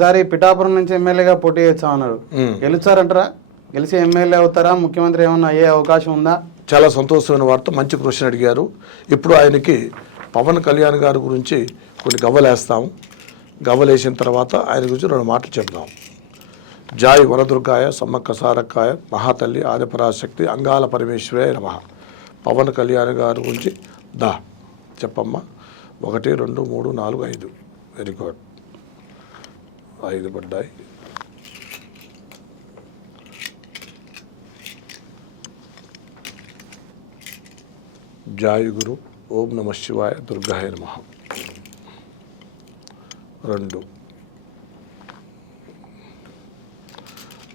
ఈసారి పిఠాపురం నుంచి ఎమ్మెల్యేగా పోటీ చేస్తామన్నారు, గెలుస్తారంటారా? గెలిచి ఎమ్మెల్యే అవుతారా? ముఖ్యమంత్రి ఏమన్నా అయ్యే అవకాశం ఉందా? చాలా సంతోషమైన వార్త, మంచి క్వశ్చన్ అడిగారు. ఇప్పుడు ఆయనకి పవన్ కళ్యాణ్ గారి గురించి కొన్ని గవ్వలేస్తాము. గవ్వలేసిన తర్వాత ఆయన గురించి 2 మాటలు చెప్దాం. జాయ్ వనదుర్గాయ సమ్మక్క సారక్కాయ మహాతల్లి ఆదిపరాశక్తి అంగాల పరమేశ్వరే నమః. పవన్ కళ్యాణ్ గారి గురించి చెప్పమ్మా. 1 2 3 4 5. Very good. 5 పడ్డాయి. జాయ్ గురు ఓం నమ శివాయ దుర్గాయ నమః. 2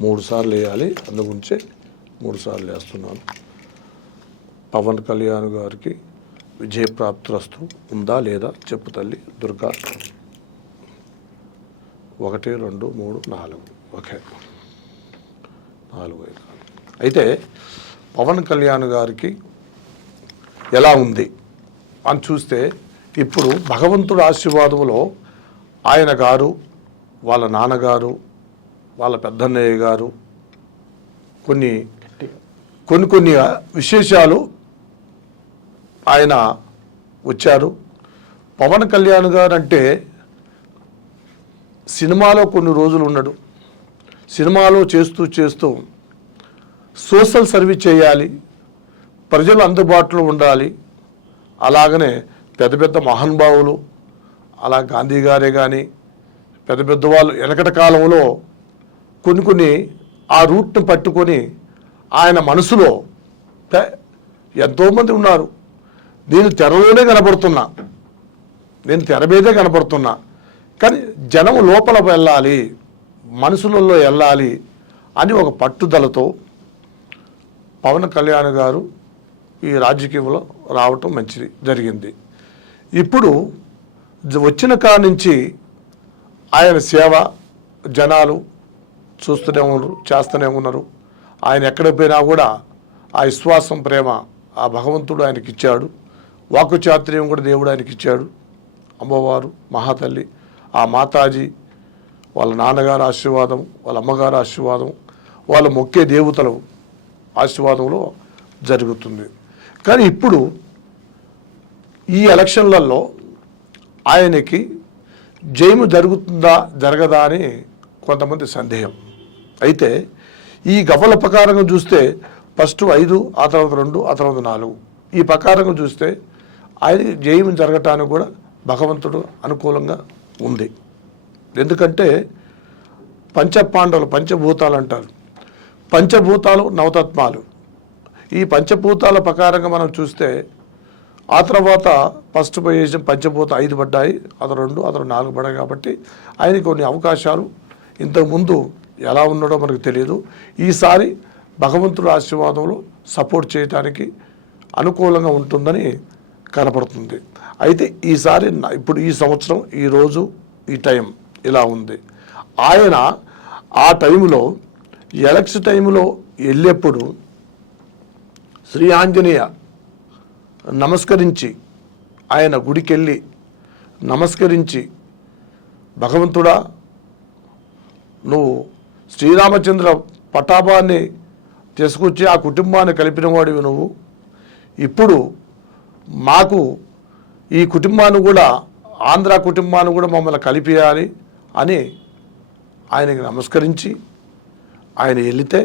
3 సార్లు వేయాలి, అందుగురించే 3 సార్లు వేస్తున్నాను. పవన్ కళ్యాణ్ గారికి విజయప్రాప్తిరస్తు ఉందా లేదా చెప్పు తల్లి దుర్గా. 1 2 3 4. ఓకే, 4 5. అయితే పవన్ కళ్యాణ్ గారికి ఎలా ఉంది అని చూస్తే, ఇప్పుడు భగవంతుడి ఆశీర్వాదంలో ఆయన గారు, వాళ్ళ నాన్నగారు, వాళ్ళ పెద్దన్నయ్య గారు కొన్ని విశేషాలు ఆయన వచ్చారు. పవన్ కళ్యాణ్ గారు అంటే సినిమాలో కొన్ని రోజులు ఉన్నాడు, సినిమాలో చేస్తూ సోషల్ సర్వీస్ చేయాలి, ప్రజలు అందుబాటులో ఉండాలి. అలాగనే పెద్ద మహానుభావులు, అలా గాంధీ గారే కానీ పెద్ద వాళ్ళు వెనకటి కాలంలో కొన్ని ఆ రూట్ని పట్టుకొని ఆయన మనసులో ఎంతోమంది ఉన్నారు. నేను తెరలోనే కనపడుతున్నా, నేను తెర మీదే కనపడుతున్నా, కానీ జనం లోపల వెళ్ళాలి, మనసులలో వెళ్ళాలి అని ఒక పట్టుదలతో పవన్ కళ్యాణ్ గారు ఈ రాజకీయంలో రావటం మంచిది జరిగింది. ఇప్పుడు వచ్చిన కాడ నుంచి ఆయన సేవ జనాలు చూస్తూనే ఉన్నారు, చేస్తూనే ఉన్నారు. ఆయన ఎక్కడ పోయినా కూడా ఆ విశ్వాసం, ప్రేమ ఆ భగవంతుడు ఆయనకి ఇచ్చాడు. వాక్కు చాతుర్యం కూడా దేవుడు ఆయనకి ఇచ్చాడు. అమ్మవారు మహాతల్లి, ఆ మాతాజీ, వాళ్ళ నాన్నగారు ఆశీర్వాదం, వాళ్ళ అమ్మగారు ఆశీర్వాదం, వాళ్ళ మొక్కే దేవతలు ఆశీర్వాదంలో జరుగుతుంది. కానీ ఇప్పుడు ఈ ఎలక్షన్లలో ఆయనకి జయము జరుగుతుందా జరగదా అని కొంతమంది సందేహం. అయితే ఈ గవ్వల ప్రకారంగా చూస్తే ఫస్ట్ 5, ఆ తర్వాత 2, ఆ తర్వాత 4, ఈ ప్రకారంగా చూస్తే ఆయనకి జయము జరగటానికి కూడా భగవంతుడు అనుకూలంగా ఉంది. ఎందుకంటే పంచపాండవులు, పంచభూతాలు అంటారు. పంచభూతాలు నవతత్వాలు. ఈ పంచభూతాల ప్రకారంగా మనం చూస్తే ఆ తర్వాత ఫస్ట్ పొజిషన్ పంచభూత 5 పడ్డాయి, అతను 2, అతను 4 పడ్డాయి. కాబట్టి ఆయన కొన్ని అవకాశాలు ఇంతకుముందు ఎలా ఉన్నాడో మనకు తెలియదు. ఈసారి భగవంతుడి ఆశీర్వాదంలో సపోర్ట్ చేయడానికి అనుకూలంగా ఉంటుందని కనపడుతుంది. అయితే ఈసారి ఇప్పుడు ఈ సంవత్సరం, ఈ రోజు, ఈ టైం ఇలా ఉంది. ఆయన ఆ టైంలో ఎలక్షన్ టైంలో వెళ్ళేప్పుడు శ్రీ ఆంజనేయ నమస్కరించి, ఆయన గుడికెళ్ళి నమస్కరించి, భగవంతుడా నువ్వు శ్రీరామచంద్ర పటాభాన్ని తీసుకొచ్చి ఆ కుటుంబాన్ని కలిపిన వాడివి నువ్వు, ఇప్పుడు మాకు ఈ కుటుంబాన్ని కూడా, ఆంధ్ర కుటుంబాన్ని కూడా మమ్మల్ని కలిపియాలి అని ఆయనకి నమస్కరించి ఆయన వెళితే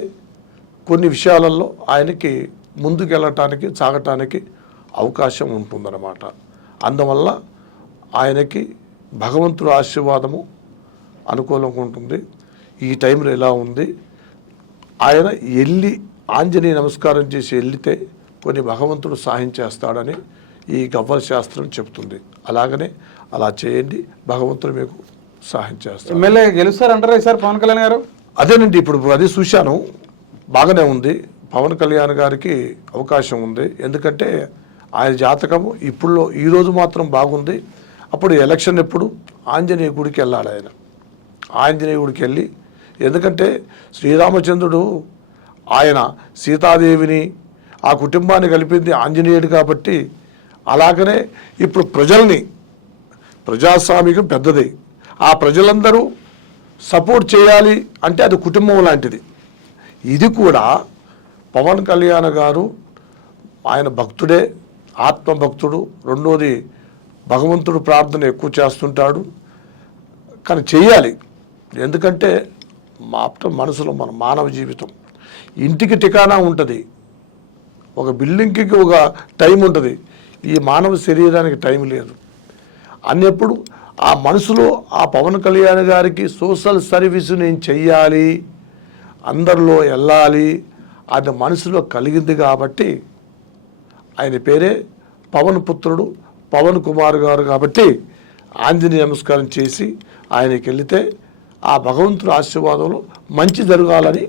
కొన్ని విషయాలలో ఆయనకి ముందుకెళ్ళటానికి, సాగటానికి అవకాశం ఉంటుందన్నమాట. అందువల్ల ఆయనకి భగవంతుడి ఆశీర్వాదము అనుకూలంగా ఉంటుంది. ఈ టైంలో ఎలా ఉంది, ఆయన వెళ్ళి ఆంజనేయ నమస్కారం చేసి వెళితే కొన్ని భగవంతుడు సహాయం చేస్తాడని ఈ గవ్వల శాస్త్రం చెప్తుంది. అలాగనే అలా చేయండి, భగవంతుడు మీకు సహాయం చేస్తాడు. ఎమ్మెల్యే గెలుస్తారంటారా ఈసారి పవన్ కళ్యాణ్ గారు? అదేనండి, ఇప్పుడు అది చూశాను, బాగానే ఉంది. పవన్ కళ్యాణ్ గారికి అవకాశం ఉంది. ఎందుకంటే ఆయన జాతకము ఇప్పుడు ఈరోజు మాత్రం బాగుంది. అప్పుడు ఎలక్షన్ ఎప్పుడు ఆంజనేయ గుడికి వెళ్ళాలి ఆయన. ఆంజనేయ గుడికి వెళ్ళి, ఎందుకంటే శ్రీరామచంద్రుడు ఆయన సీతాదేవిని ఆ కుటుంబాన్ని కలిపింది ఆంజనేయుడు కాబట్టి, అలాగనే ఇప్పుడు ప్రజల్ని, ప్రజాస్వామికం పెద్దది, ఆ ప్రజలందరూ సపోర్ట్ చేయాలి అంటే అది కుటుంబం లాంటిది. ఇది కూడా పవన్ కళ్యాణ్ గారు ఆయన భక్తుడే, ఆత్మభక్తుడు. రెండోది భగవంతుడు ప్రార్థన ఎక్కువ చేస్తుంటాడు. కానీ చెయ్యాలి, ఎందుకంటే మనసులో మన మానవ జీవితం ఇంటికి ఠికానా ఉంటుంది, ఒక బిల్డింగ్కి ఒక టైం ఉంటుంది, ఈ మానవ శరీరానికి టైం లేదు అన్నప్పుడు ఆ మనసులో ఆ పవన్ కళ్యాణ్ గారికి సోషల్ సర్వీసు నేను చెయ్యాలి, అందరిలో వెళ్ళాలి అది మనసులో కలిగింది. కాబట్టి ఆయన పేరే పవన్ పుత్రుడు పవన్ కుమార్ గారు. కాబట్టి ఆంజనేయ నమస్కారం చేసి ఆయనకి వెళితే ఆ భగవంతుడి ఆశీర్వాదంలో మంచి జరగాలని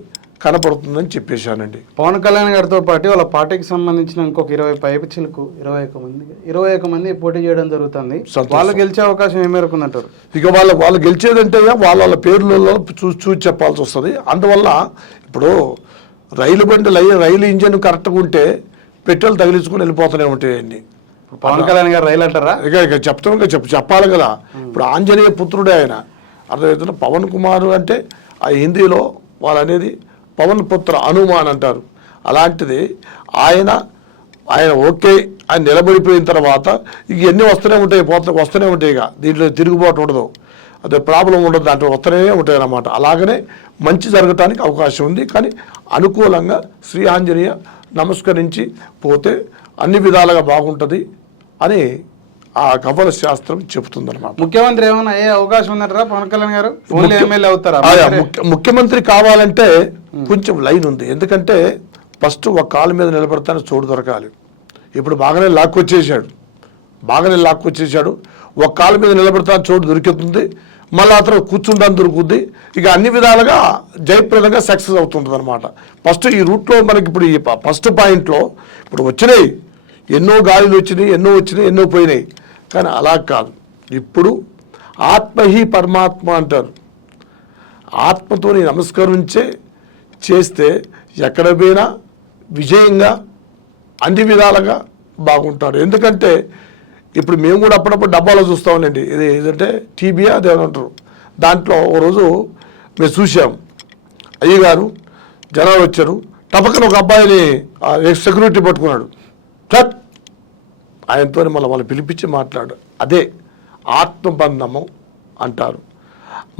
కనపడుతుందని చెప్పేశానండి. పవన్ కళ్యాణ్ గారితో పాటు వాళ్ళ పార్టీకి సంబంధించిన ఇంకొక 20 పైచిలకు 21 మంది పోటీ చేయడం జరుగుతుంది. వాళ్ళు గెలిచే అవకాశం ఏ మేరకు ఉందంటారు? ఇక వాళ్ళు గెలిచేదంటే వాళ్ళ పేర్లలో చూసి చెప్పాల్సి వస్తుంది. అందువల్ల ఇప్పుడు రైలు బండి రైలు ఇంజన్ కరెక్ట్గా ఉంటే పెట్రోల్ తగిలించుకుని వెళ్ళిపోతూనే ఉంటాయండి. పవన్ కళ్యాణ్ గారు రైలు అంటారా? ఇక చెప్పాలి కదా. ఇప్పుడు ఆంజనేయ పుత్రుడే ఆయన, అర్థమవుతున్న పవన్ కుమార్ అంటే ఆ హిందీలో వాళ్ళు అనేది పవన్ పుత్ర హనుమాన్ అంటారు. అలాంటిది ఆయన ఓకే ఆయన నిలబడిపోయిన తర్వాత ఇక ఎన్ని వస్తూనే ఉంటాయి వస్తూనే ఉంటాయి. ఇక దీంట్లో తిరుగుబాటు ఉండదు, అదే ప్రాబ్లం ఉండదు, దాంట్లో వస్తూనే ఉంటాయి అన్నమాట. అలాగనే మంచి జరగటానికి అవకాశం ఉంది. కానీ అనుకూలంగా శ్రీ ఆంజనేయ నమస్కరించి పోతే అన్ని విధాలుగా బాగుంటుంది అని ఆ కవల శాస్త్రం చెబుతుందన్నమాట. ముఖ్యమంత్రి ఏమైనా అయ్యే అవకాశం ఉందంటారా పవన్ కళ్యాణ్ గారు? ఓన్లీ ఎమ్మెల్యే అవుతారా? ముఖ్యమంత్రి కావాలంటే కొంచెం లైన్ ఉంది. ఎందుకంటే ఫస్ట్ ఒక కాలు మీద నిలబడతానే చోటు దొరకాలి. ఇప్పుడు బాగానే లాక్కొచ్చేసాడు. ఒక కాలు మీద నిలబడతాను చోటు దొరుకుతుంది, మళ్ళీ అతను కూర్చుంటాను దొరుకుతుంది. ఇక అన్ని విధాలుగా జయప్రదంగా సక్సెస్ అవుతుంటుంది అనమాట. ఫస్ట్ ఈ రూట్లో మనకి ఇప్పుడు ఈ ఫస్ట్ పాయింట్లో ఇప్పుడు వచ్చినాయి, ఎన్నో గాలిలు వచ్చినాయి, ఎన్నో పోయినాయి. కానీ అలా కాదు. ఇప్పుడు ఆత్మహి పరమాత్మ అంటారు. ఆత్మతో నమస్కరించే చేస్తే ఎక్కడ పోయినా విజయంగా అన్ని విధాలుగా బాగుంటాడు. ఎందుకంటే ఇప్పుడు మేము కూడా అప్పుడప్పుడు డబ్బాలో చూస్తామండి, ఇది ఏదంటే టీబీఆ అదే అంటారు. దాంట్లో ఓ రోజు మేము చూసాం, అయ్యగారు జనాలు వచ్చారు, టపక్కన ఒక అబ్బాయిని సెక్యూరిటీ పట్టుకున్నాడు. చట్ ఆయనతో మళ్ళీ వాళ్ళు పిలిపించి మాట్లాడు. అదే ఆత్మబంధము అంటారు.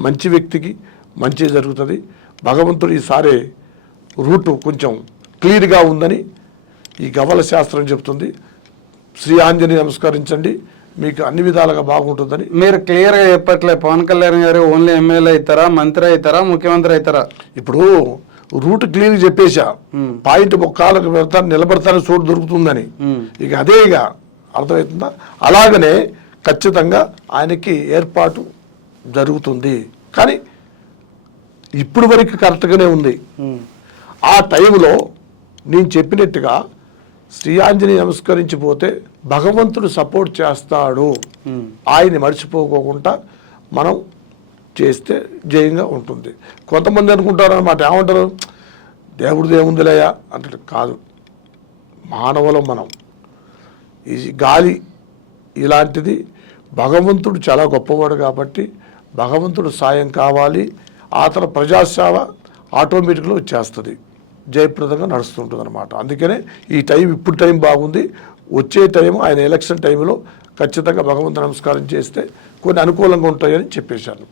మంచి వ్యక్తికి మంచి జరుగుతుంది. భగవంతుడు ఈసారి రూటు కొంచెం క్లియర్గా ఉందని ఈ గవల శాస్త్రం చెప్తుంది. శ్రీ ఆంజనేయ నమస్కరించండి, మీకు అన్ని విధాలుగా బాగుంటుందని. మీరు క్లియర్గా చెప్పట్లే, పవన్ కళ్యాణ్ గారు ఓన్లీ ఎమ్మెల్యే అవుతారా, మంత్రి అవుతారా, ముఖ్యమంత్రి అవుతారా? ఇప్పుడు రూట్ క్లియర్ చెప్పేశా, పాయింట్ ఒక కాలకు పెడతాను నిలబడతాను చోటు దొరుకుతుందని. ఇక అదే ఇక అర్థమవుతుందా? అలాగనే ఖచ్చితంగా ఆయనకి ఏర్పాటు జరుగుతుంది. కానీ ఇప్పుడు వరకు కరెక్ట్గానే ఉంది. ఆ టైంలో నేను చెప్పినట్టుగా శ్రీ ఆంజనేయ నమస్కరించిపోతే భగవంతుడు సపోర్ట్ చేస్తాడు. ఆయన్ని మర్చిపోకోకుండా మనం చేస్తే జయంగా ఉంటుంది. కొంతమంది అనుకుంటారు అన్నమాట, ఏమంటారు, దేవుడిది ఏముందిలేయా అంటే కాదు. మానవులం మనం. ఈ గాలి ఇలాంటిది భగవంతుడు చాలా గొప్పవాడు కాబట్టి భగవంతుడు సాయం కావాలి. ఆ తర్వాత ప్రజాసేవ ఆటోమేటిక్గా వచ్చేస్తుంది, జయప్రదంగా నడుస్తుంటుంది అనమాట. అందుకనే ఈ టైం ఇప్పుడు టైం బాగుంది. వచ్చే టైం ఆయన ఎలక్షన్ టైంలో ఖచ్చితంగా భగవంతు నమస్కారం చేస్తే కొన్ని అనుకూలంగా ఉంటాయని చెప్పేశాను.